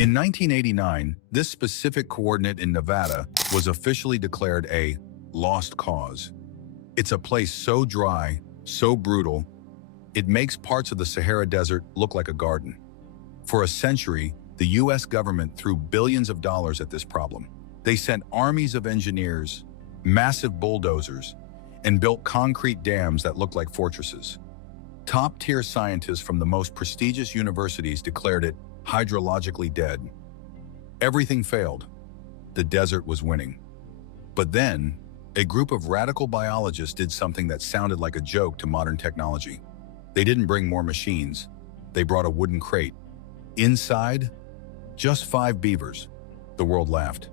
In 1989, this specific coordinate in Nevada was officially declared a lost cause. It's a place so dry, so brutal, it makes parts of the Sahara Desert look like a garden. For a century, the US government threw billions of dollars at this problem. They sent armies of engineers, massive bulldozers, and built concrete dams that looked like fortresses. Top-tier scientists from the most prestigious universities declared it hydrologically dead. Everything failed. The desert was winning. But then, a group of radical biologists did something that sounded like a joke to modern technology. They didn't bring more machines. They brought a wooden crate. Inside, just 5 beavers. The world laughed.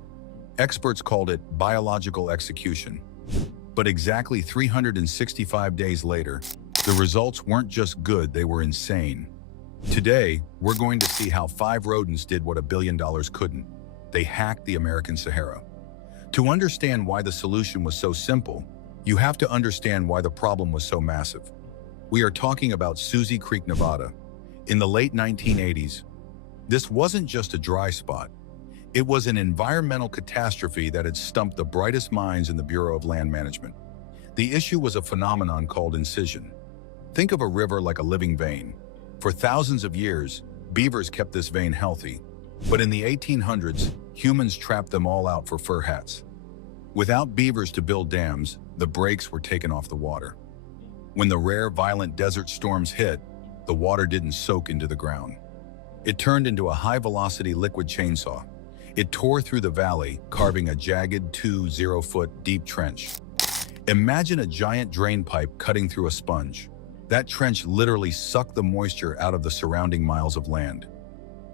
Experts called it biological execution. But exactly 365 days later, the results weren't just good, they were insane. Today, we're going to see how 5 rodents did what $1 billion couldn't. They hacked the American Sahara. To understand why the solution was so simple, you have to understand why the problem was so massive. We are talking about Suzy Creek, Nevada. In the late 1980s, this wasn't just a dry spot. It was an environmental catastrophe that had stumped the brightest minds in the Bureau of Land Management. The issue was a phenomenon called incision. Think of a river like a living vein. For thousands of years, beavers kept this vein healthy. But in the 1800s, humans trapped them all out for fur hats. Without beavers to build dams, the brakes were taken off the water. When the rare, violent desert storms hit, the water didn't soak into the ground. It turned into a high-velocity liquid chainsaw. It tore through the valley, carving a jagged 2-0-foot deep trench. Imagine a giant drain pipe cutting through a sponge. That trench literally sucked the moisture out of the surrounding miles of land.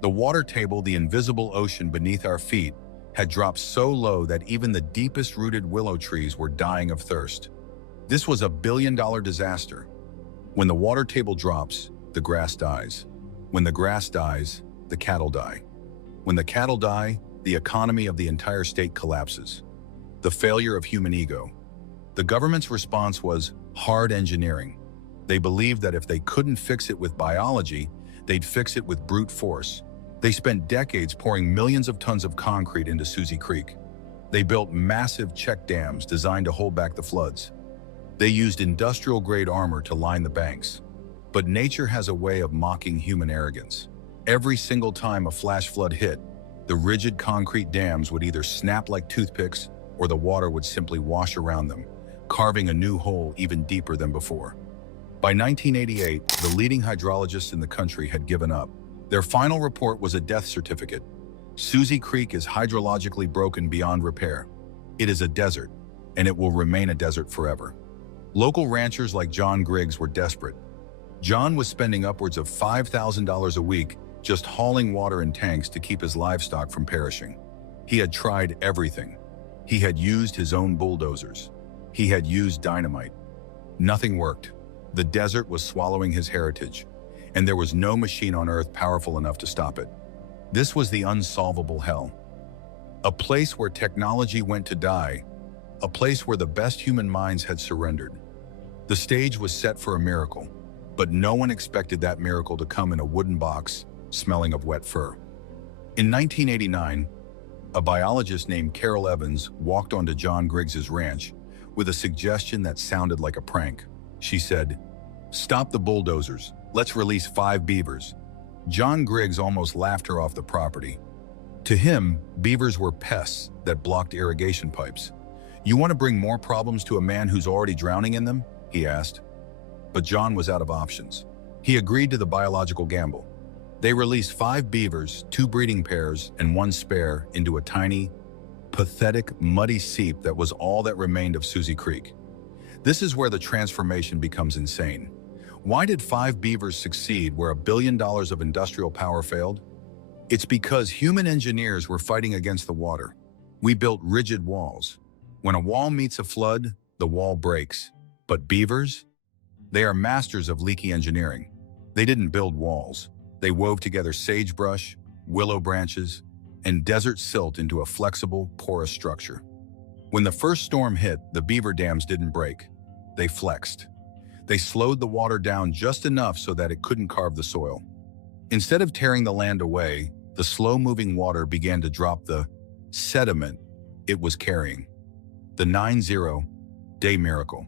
The water table, the invisible ocean beneath our feet, had dropped so low that even the deepest-rooted willow trees were dying of thirst. This was a billion-dollar disaster. When the water table drops, the grass dies. When the grass dies, the cattle die. When the cattle die, the economy of the entire state collapses. The failure of human ego. The government's response was hard engineering. They believed that if they couldn't fix it with biology, they'd fix it with brute force. They spent decades pouring millions of tons of concrete into Suzy Creek. They built massive check dams designed to hold back the floods. They used industrial-grade armor to line the banks. But nature has a way of mocking human arrogance. Every single time a flash flood hit, the rigid concrete dams would either snap like toothpicks or the water would simply wash around them, carving a new hole even deeper than before. By 1988, the leading hydrologists in the country had given up. Their final report was a death certificate. Suzy Creek is hydrologically broken beyond repair. It is a desert, and it will remain a desert forever. Local ranchers like John Griggs were desperate. John was spending upwards of $5,000 a week just hauling water in tanks to keep his livestock from perishing. He had tried everything. He had used his own bulldozers. He had used dynamite. Nothing worked. The desert was swallowing his heritage, and there was no machine on earth powerful enough to stop it. This was the unsolvable hell. A place where technology went to die, a place where the best human minds had surrendered. The stage was set for a miracle, but no one expected that miracle to come in a wooden box smelling of wet fur. In 1989, a biologist named Carol Evans walked onto John Griggs's ranch with a suggestion that sounded like a prank. She said, "Stop the bulldozers. Let's release 5 beavers." John Griggs almost laughed her off the property. To him, beavers were pests that blocked irrigation pipes. "You want to bring more problems to a man who's already drowning in them?" he asked. But John was out of options. He agreed to the biological gamble. They released 5 beavers, 2 breeding pairs, and 1 spare into a tiny, pathetic, muddy seep that was all that remained of Suzy Creek. This is where the transformation becomes insane. Why did 5 beavers succeed where $1 billion of industrial power failed? It's because human engineers were fighting against the water. We built rigid walls. When a wall meets a flood, the wall breaks. But beavers? They are masters of leaky engineering. They didn't build walls. They wove together sagebrush, willow branches, and desert silt into a flexible, porous structure. When the first storm hit, the beaver dams didn't break. They flexed. They slowed the water down just enough so that it couldn't carve the soil. Instead of tearing the land away, the slow-moving water began to drop the sediment it was carrying. The 90-day miracle.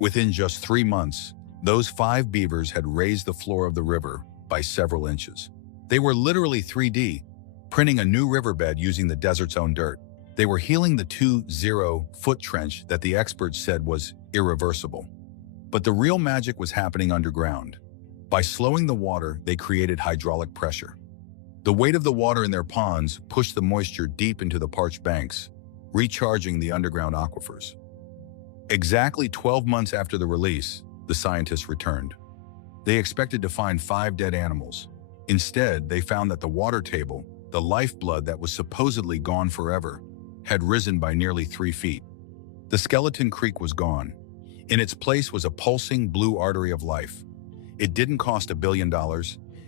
Within just 3 months, those 5 beavers had raised the floor of the river by several inches. They were literally 3D, printing a new riverbed using the desert's own dirt. They were healing the 20-foot trench that the experts said was irreversible. But the real magic was happening underground. By slowing the water, they created hydraulic pressure. The weight of the water in their ponds pushed the moisture deep into the parched banks, recharging the underground aquifers. Exactly 12 months after the release, the scientists returned. They expected to find 5 dead animals. Instead, they found that the water table, the lifeblood that was supposedly gone forever, had risen by nearly 3 feet. The skeleton creek was gone. In its place was a pulsing blue artery of life. It didn't cost $1 billion.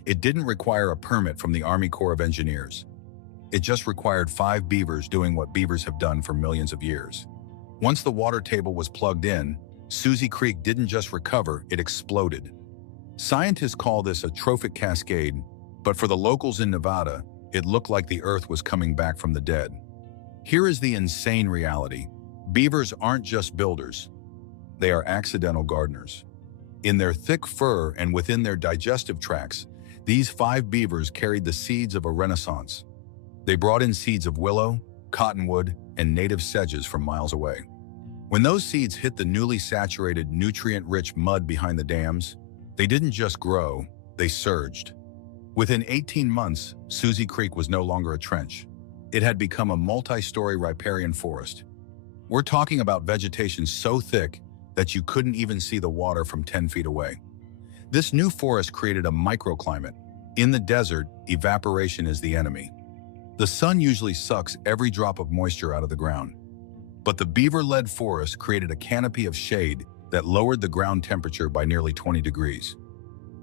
It didn't require a permit from the Army Corps of Engineers. It just required 5 beavers doing what beavers have done for millions of years. Once the water table was plugged in, Susie Creek didn't just recover, it exploded. Scientists call this a trophic cascade, but for the locals in Nevada, it looked like the earth was coming back from the dead. Here is the insane reality. Beavers aren't just builders. They are accidental gardeners. In their thick fur and within their digestive tracts, these 5 beavers carried the seeds of a renaissance. They brought in seeds of willow, cottonwood, and native sedges from miles away. When those seeds hit the newly saturated, nutrient-rich mud behind the dams, they didn't just grow, they surged. Within 18 months, Susie Creek was no longer a trench. It had become a multi-story riparian forest. We're talking about vegetation so thick that you couldn't even see the water from 10 feet away. This new forest created a microclimate. In the desert, evaporation is the enemy. The sun usually sucks every drop of moisture out of the ground. But the beaver-led forest created a canopy of shade that lowered the ground temperature by nearly 20 degrees.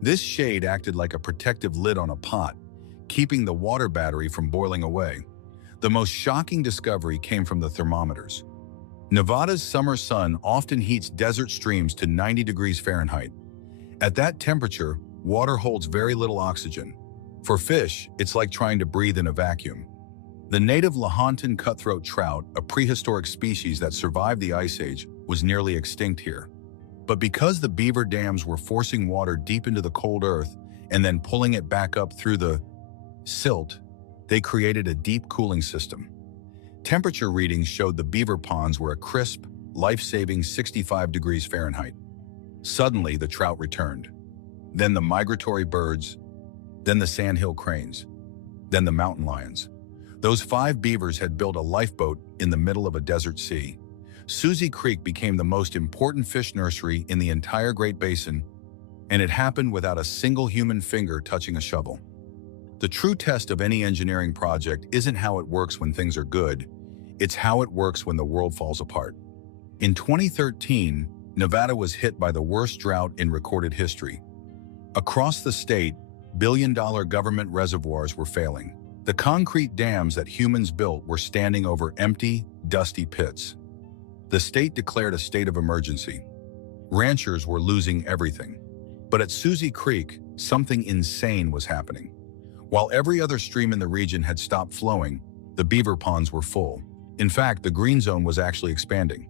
This shade acted like a protective lid on a pot, keeping the water battery from boiling away. The most shocking discovery came from the thermometers. Nevada's summer sun often heats desert streams to 90 degrees Fahrenheit. At that temperature, water holds very little oxygen. For fish, it's like trying to breathe in a vacuum. The native Lahontan cutthroat trout, a prehistoric species that survived the Ice Age, was nearly extinct here. But because the beaver dams were forcing water deep into the cold earth and then pulling it back up through the silt, they created a deep cooling system. Temperature readings showed the beaver ponds were a crisp, life-saving 65 degrees Fahrenheit. Suddenly, the trout returned. Then the migratory birds, then the sandhill cranes, then the mountain lions. Those 5 beavers had built a lifeboat in the middle of a desert sea. Susie Creek became the most important fish nursery in the entire Great Basin, and it happened without a single human finger touching a shovel. The true test of any engineering project isn't how it works when things are good, it's how it works when the world falls apart. In 2013, Nevada was hit by the worst drought in recorded history. Across the state, billion-dollar government reservoirs were failing. The concrete dams that humans built were standing over empty, dusty pits. The state declared a state of emergency. Ranchers were losing everything. But at Susie Creek, something insane was happening. While every other stream in the region had stopped flowing, the beaver ponds were full. In fact, the green zone was actually expanding.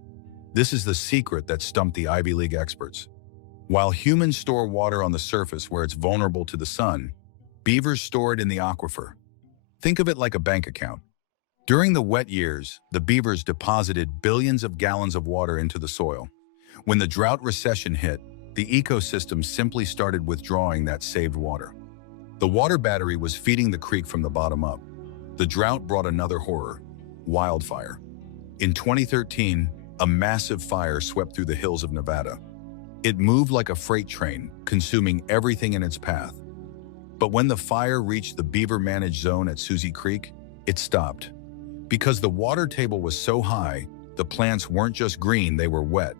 This is the secret that stumped the Ivy League experts. While humans store water on the surface where it's vulnerable to the sun, beavers store it in the aquifer. Think of it like a bank account. During the wet years, the beavers deposited billions of gallons of water into the soil. When the drought recession hit, the ecosystem simply started withdrawing that saved water. The water battery was feeding the creek from the bottom up. The drought brought another horror: wildfire. In 2013, a massive fire swept through the hills of Nevada. It moved like a freight train, consuming everything in its path. But when the fire reached the beaver-managed zone at Susie Creek, it stopped. Because the water table was so high, the plants weren't just green, they were wet.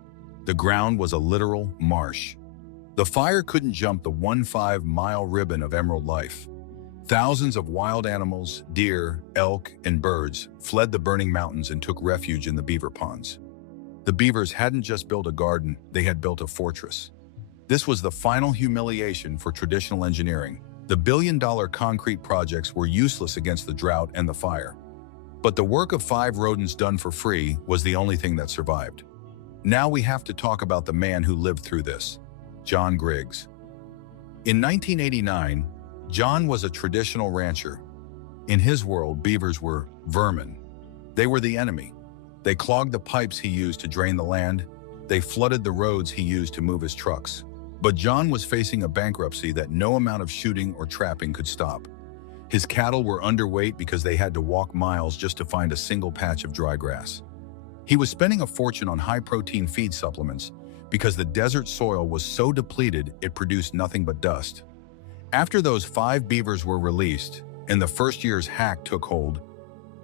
The ground was a literal marsh. The fire couldn't jump the 15-mile ribbon of emerald life. Thousands of wild animals, deer, elk, and birds fled the burning mountains and took refuge in the beaver ponds. The beavers hadn't just built a garden, they had built a fortress. This was the final humiliation for traditional engineering. The billion-dollar concrete projects were useless against the drought and the fire. But the work of 5 rodents done for free was the only thing that survived. Now we have to talk about the man who lived through this, John Griggs. In 1989, John was a traditional rancher. In his world, beavers were vermin. They were the enemy. They clogged the pipes he used to drain the land. They flooded the roads he used to move his trucks. But John was facing a bankruptcy that no amount of shooting or trapping could stop. His cattle were underweight because they had to walk miles just to find a single patch of dry grass. He was spending a fortune on high-protein feed supplements because the desert soil was so depleted it produced nothing but dust. After those 5 beavers were released and the first year's hack took hold,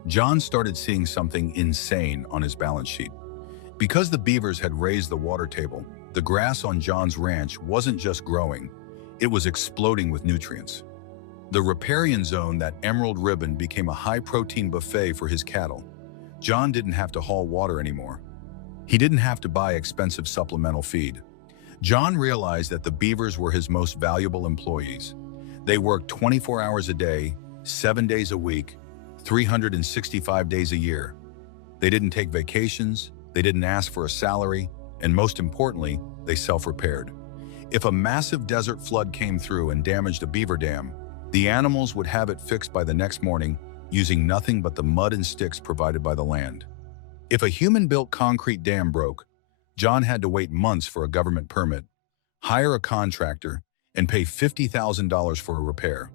John started seeing something insane on his balance sheet. Because the beavers had raised the water table, the grass on John's ranch wasn't just growing, it was exploding with nutrients. The riparian zone, that emerald ribbon, became a high-protein buffet for his cattle. John didn't have to haul water anymore. He didn't have to buy expensive supplemental feed. John realized that the beavers were his most valuable employees. They worked 24 hours a day, 7 days a week, 365 days a year. They didn't take vacations, they didn't ask for a salary, and most importantly, they self-repaired. If a massive desert flood came through and damaged a beaver dam, the animals would have it fixed by the next morning using nothing but the mud and sticks provided by the land. If a human-built concrete dam broke, John had to wait months for a government permit, hire a contractor, and pay $50,000 for a repair.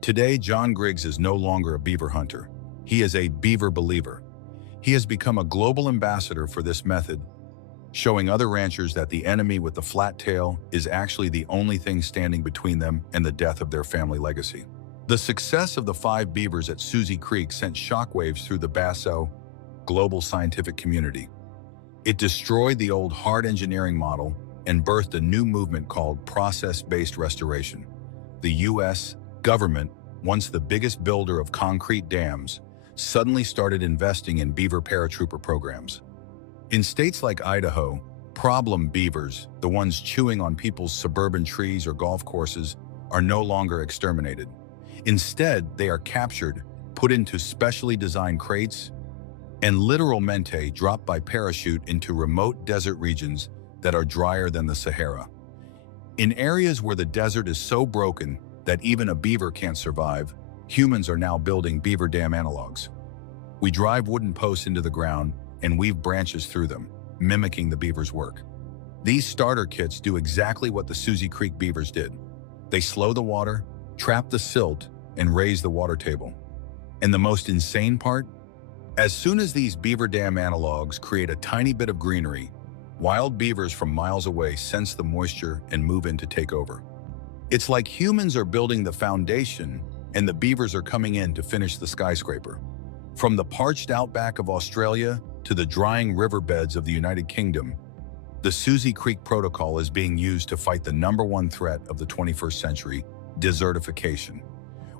Today, John Griggs is no longer a beaver hunter. He is a beaver believer. He has become a global ambassador for this method, showing other ranchers that the enemy with the flat tail is actually the only thing standing between them and the death of their family legacy. The success of the 5 beavers at Susie Creek sent shockwaves through the Basso global scientific community. It destroyed the old hard engineering model and birthed a new movement called process-based restoration. The U.S. government, once the biggest builder of concrete dams, suddenly started investing in beaver paratrooper programs. In states like Idaho, problem beavers, the ones chewing on people's suburban trees or golf courses, are no longer exterminated. Instead, they are captured, put into specially designed crates, and literal mente dropped by parachute into remote desert regions that are drier than the Sahara. In areas where the desert is so broken that even a beaver can't survive, humans are now building beaver dam analogs. We drive wooden posts into the ground and weave branches through them, mimicking the beaver's work. These starter kits do exactly what the Susie Creek beavers did. They slow the water, trap the silt, and raise the water table. And the most insane part? As soon as these beaver dam analogs create a tiny bit of greenery, wild beavers from miles away sense the moisture and move in to take over. It's like humans are building the foundation and the beavers are coming in to finish the skyscraper. From the parched outback of Australia to the drying riverbeds of the United Kingdom, the Susie Creek Protocol is being used to fight the #1 threat of the 21st century, desertification.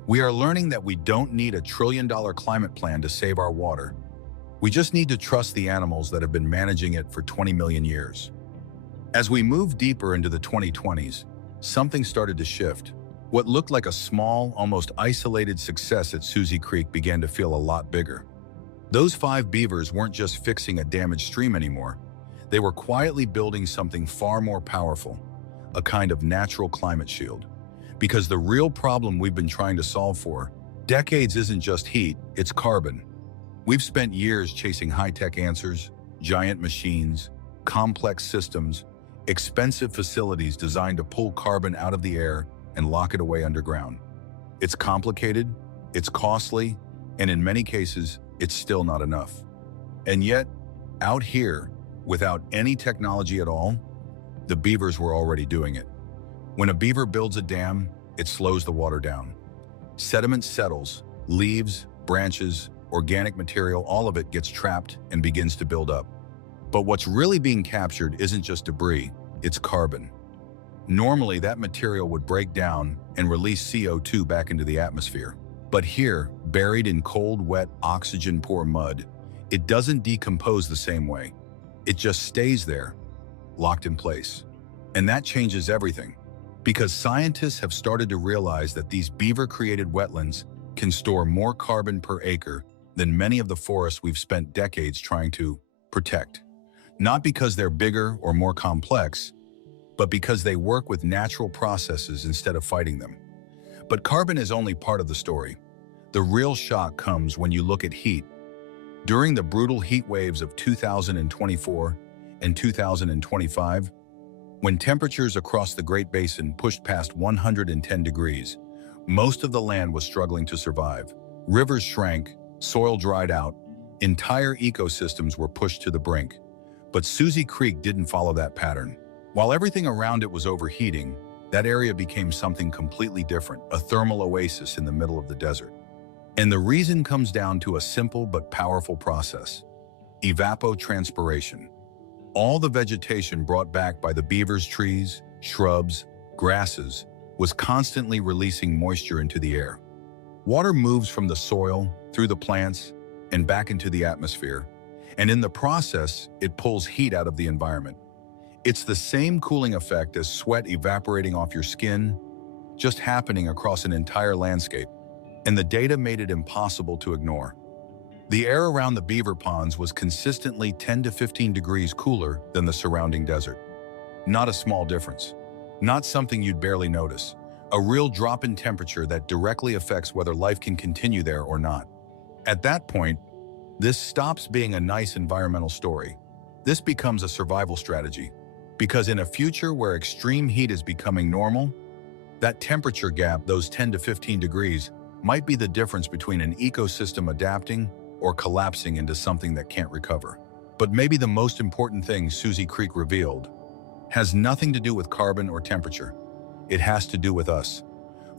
We are learning that we don't need a trillion-dollar climate plan to save our water. We just need to trust the animals that have been managing it for 20 million years. As we move deeper into the 2020s, something started to shift. What looked like a small, almost isolated success at Susie Creek began to feel a lot bigger. Those 5 beavers weren't just fixing a damaged stream anymore. They were quietly building something far more powerful, a kind of natural climate shield. Because the real problem we've been trying to solve for decades isn't just heat, it's carbon. We've spent years chasing high-tech answers, giant machines, complex systems, expensive facilities designed to pull carbon out of the air and lock it away underground. It's complicated, it's costly, and in many cases, it's still not enough. And yet, out here, without any technology at all, the beavers were already doing it. When a beaver builds a dam, it slows the water down. Sediment settles, leaves, branches, organic material, all of it gets trapped and begins to build up. But what's really being captured isn't just debris, it's carbon. Normally, that material would break down and release CO2 back into the atmosphere. But here, buried in cold, wet, oxygen-poor mud, it doesn't decompose the same way. It just stays there, locked in place. And that changes everything. Because scientists have started to realize that these beaver-created wetlands can store more carbon per acre than many of the forests we've spent decades trying to protect. Not because they're bigger or more complex, but because they work with natural processes instead of fighting them. But carbon is only part of the story. The real shock comes when you look at heat. During the brutal heat waves of 2024 and 2025, when temperatures across the Great Basin pushed past 110 degrees, most of the land was struggling to survive. Rivers shrank, soil dried out, entire ecosystems were pushed to the brink. But Susie Creek didn't follow that pattern. While everything around it was overheating, that area became something completely different, a thermal oasis in the middle of the desert. And the reason comes down to a simple but powerful process: evapotranspiration. All the vegetation brought back by the beavers' trees, shrubs, grasses was constantly releasing moisture into the air. Water moves from the soil, through the plants, and back into the atmosphere, and in the process, it pulls heat out of the environment. It's the same cooling effect as sweat evaporating off your skin, just happening across an entire landscape, and the data made it impossible to ignore. The air around the beaver ponds was consistently 10 to 15 degrees cooler than the surrounding desert. Not a small difference. Not something you'd barely notice. A real drop in temperature that directly affects whether life can continue there or not. At that point, this stops being a nice environmental story. This becomes a survival strategy. Because in a future where extreme heat is becoming normal, that temperature gap, those 10 to 15 degrees, might be the difference between an ecosystem adapting or collapsing into something that can't recover. But maybe the most important thing Susie Creek revealed has nothing to do with carbon or temperature. It has to do with us.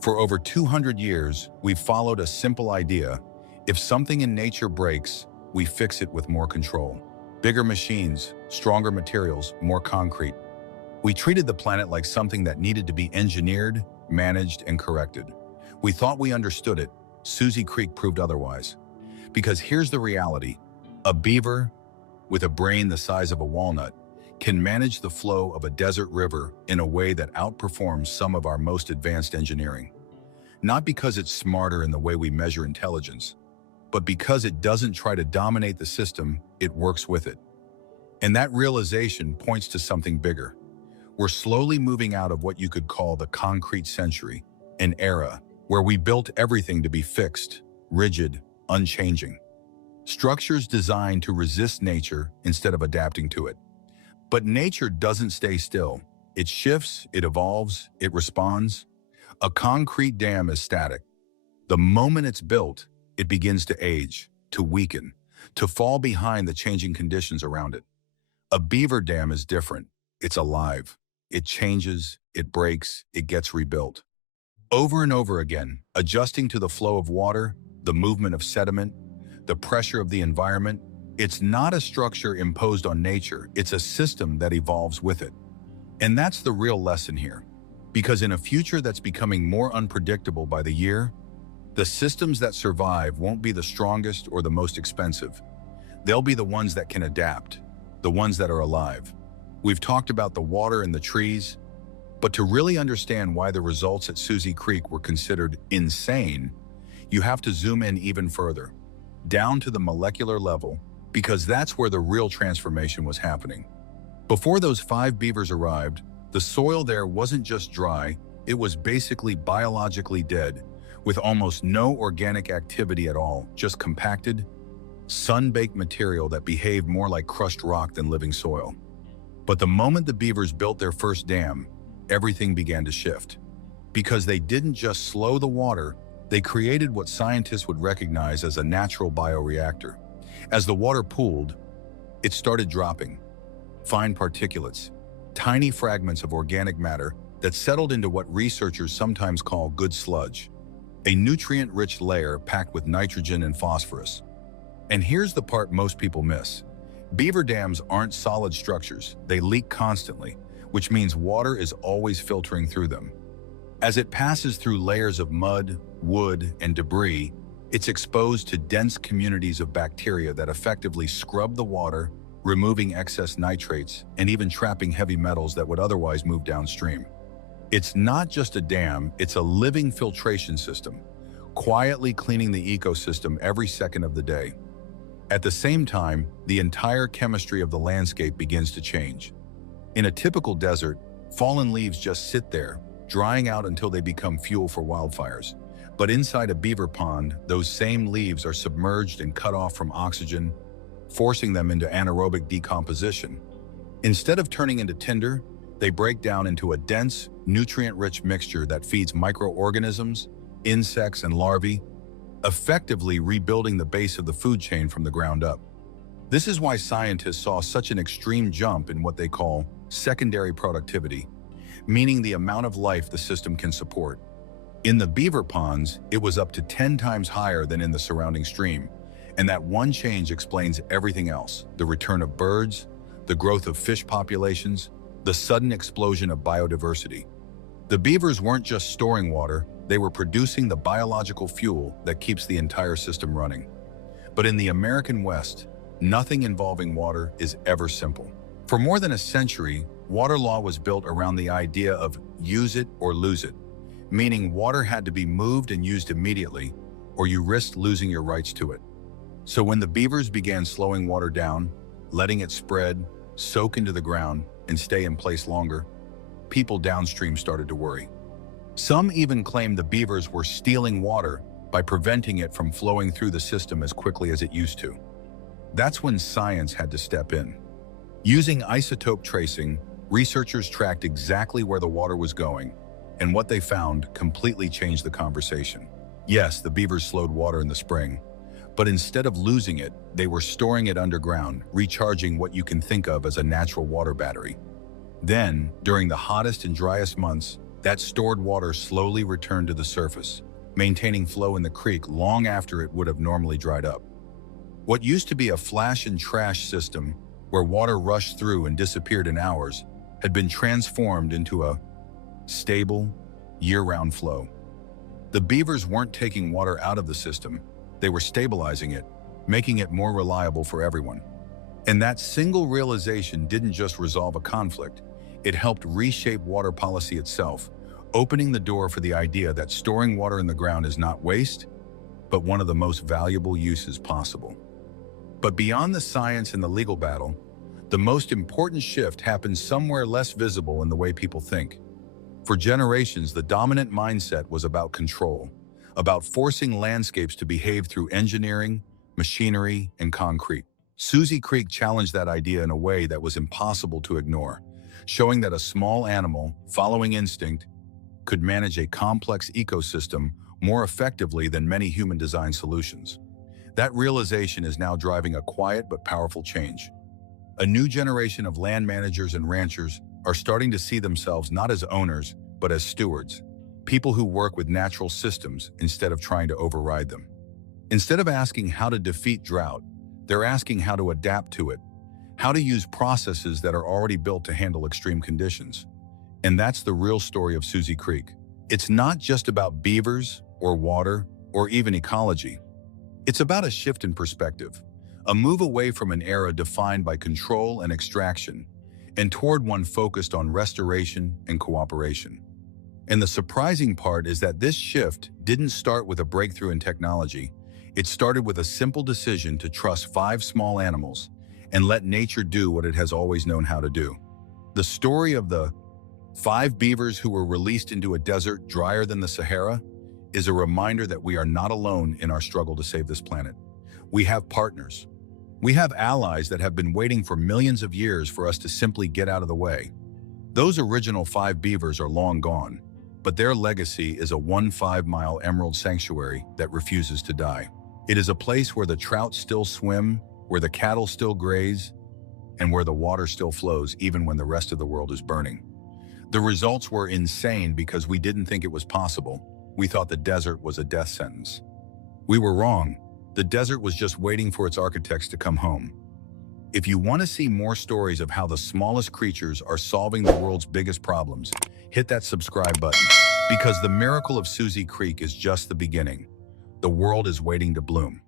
For over 200 years, we've followed a simple idea: if something in nature breaks, we fix it with more control. Bigger machines, stronger materials, more concrete. We treated the planet like something that needed to be engineered, managed, and corrected. We thought we understood it. Susie Creek proved otherwise. Because here's the reality: a beaver, with a brain the size of a walnut, can manage the flow of a desert river in a way that outperforms some of our most advanced engineering. Not because it's smarter in the way we measure intelligence, but because it doesn't try to dominate the system, it works with it. And that realization points to something bigger. We're slowly moving out of what you could call the concrete century, an era where we built everything to be fixed, rigid, unchanging. Structures designed to resist nature instead of adapting to it. But nature doesn't stay still. It shifts, it evolves, it responds. A concrete dam is static. The moment it's built, it begins to age, to weaken, to fall behind the changing conditions around it. A beaver dam is different. It's alive. It changes, it breaks, it gets rebuilt. Over and over again, adjusting to the flow of water, the movement of sediment, the pressure of the environment. It's not a structure imposed on nature, it's a system that evolves with it. And that's the real lesson here. Because in a future that's becoming more unpredictable by the year, the systems that survive won't be the strongest or the most expensive. They'll be the ones that can adapt, the ones that are alive. We've talked about the water and the trees, but to really understand why the results at Susie Creek were considered insane, you have to zoom in even further, down to the molecular level, because that's where the real transformation was happening. Before those 5 beavers arrived, the soil there wasn't just dry, it was basically biologically dead, with almost no organic activity at all, just compacted, sun-baked material that behaved more like crushed rock than living soil. But the moment the beavers built their first dam, everything began to shift. Because they didn't just slow the water, they created what scientists would recognize as a natural bioreactor. As the water pooled, it started dropping. Fine particulates, tiny fragments of organic matter that settled into what researchers sometimes call good sludge, a nutrient-rich layer packed with nitrogen and phosphorus. And here's the part most people miss. Beaver dams aren't solid structures. They leak constantly, which means water is always filtering through them. As it passes through layers of mud, wood, and debris, it's exposed to dense communities of bacteria that effectively scrub the water, removing excess nitrates and even trapping heavy metals that would otherwise move downstream. It's not just a dam, it's a living filtration system, quietly cleaning the ecosystem every second of the day. At the same time, the entire chemistry of the landscape begins to change. In a typical desert, fallen leaves just sit there, drying out until they become fuel for wildfires. But inside a beaver pond, those same leaves are submerged and cut off from oxygen, forcing them into anaerobic decomposition. Instead of turning into tinder, they break down into a dense, nutrient-rich mixture that feeds microorganisms, insects, and larvae, effectively rebuilding the base of the food chain from the ground up. This is why scientists saw such an extreme jump in what they call secondary productivity, meaning the amount of life the system can support. In the beaver ponds, it was up to 10 times higher than in the surrounding stream, and that one change explains everything else: the return of birds, the growth of fish populations, the sudden explosion of biodiversity. The beavers weren't just storing water, they were producing the biological fuel that keeps the entire system running. But in the American West, nothing involving water is ever simple. For more than a century, water law was built around the idea of use it or lose it, meaning water had to be moved and used immediately, or you risked losing your rights to it. So when the beavers began slowing water down, letting it spread, soak into the ground, and stay in place longer, people downstream started to worry. Some even claimed the beavers were stealing water by preventing it from flowing through the system as quickly as it used to. That's when science had to step in. Using isotope tracing, researchers tracked exactly where the water was going, and what they found completely changed the conversation. Yes, the beavers slowed water in the spring, but instead of losing it, they were storing it underground, recharging what you can think of as a natural water battery. Then, during the hottest and driest months, that stored water slowly returned to the surface, maintaining flow in the creek long after it would have normally dried up. What used to be a flash and trash system, where water rushed through and disappeared in hours, had been transformed into a stable, year-round flow. The beavers weren't taking water out of the system, they were stabilizing it, making it more reliable for everyone. And that single realization didn't just resolve a conflict, it helped reshape water policy itself, opening the door for the idea that storing water in the ground is not waste, but one of the most valuable uses possible. But beyond the science and the legal battle, the most important shift happened somewhere less visible in the way people think. For generations, the dominant mindset was about control, about forcing landscapes to behave through engineering, machinery, and concrete. Susie Creek challenged that idea in a way that was impossible to ignore, showing that a small animal, following instinct, could manage a complex ecosystem more effectively than many human-designed solutions. That realization is now driving a quiet but powerful change. A new generation of land managers and ranchers are starting to see themselves not as owners, but as stewards, people who work with natural systems instead of trying to override them. Instead of asking how to defeat drought, they're asking how to adapt to it, how to use processes that are already built to handle extreme conditions. And that's the real story of Susie Creek. It's not just about beavers or water or even ecology. It's about a shift in perspective, a move away from an era defined by control and extraction, and toward one focused on restoration and cooperation. And the surprising part is that this shift didn't start with a breakthrough in technology. It started with a simple decision to trust 5 small animals and let nature do what it has always known how to do. The story of the 5 beavers who were released into a desert drier than the Sahara is a reminder that we are not alone in our struggle to save this planet. We have partners. We have allies that have been waiting for millions of years for us to simply get out of the way. Those original 5 beavers are long gone, but their legacy is a 15-mile emerald sanctuary that refuses to die. It is a place where the trout still swim, where the cattle still graze, and where the water still flows even when the rest of the world is burning. The results were insane because we didn't think it was possible. We thought the desert was a death sentence. We were wrong. The desert was just waiting for its architects to come home. If you want to see more stories of how the smallest creatures are solving the world's biggest problems, hit that subscribe button, because the miracle of Susie Creek is just the beginning. The world is waiting to bloom.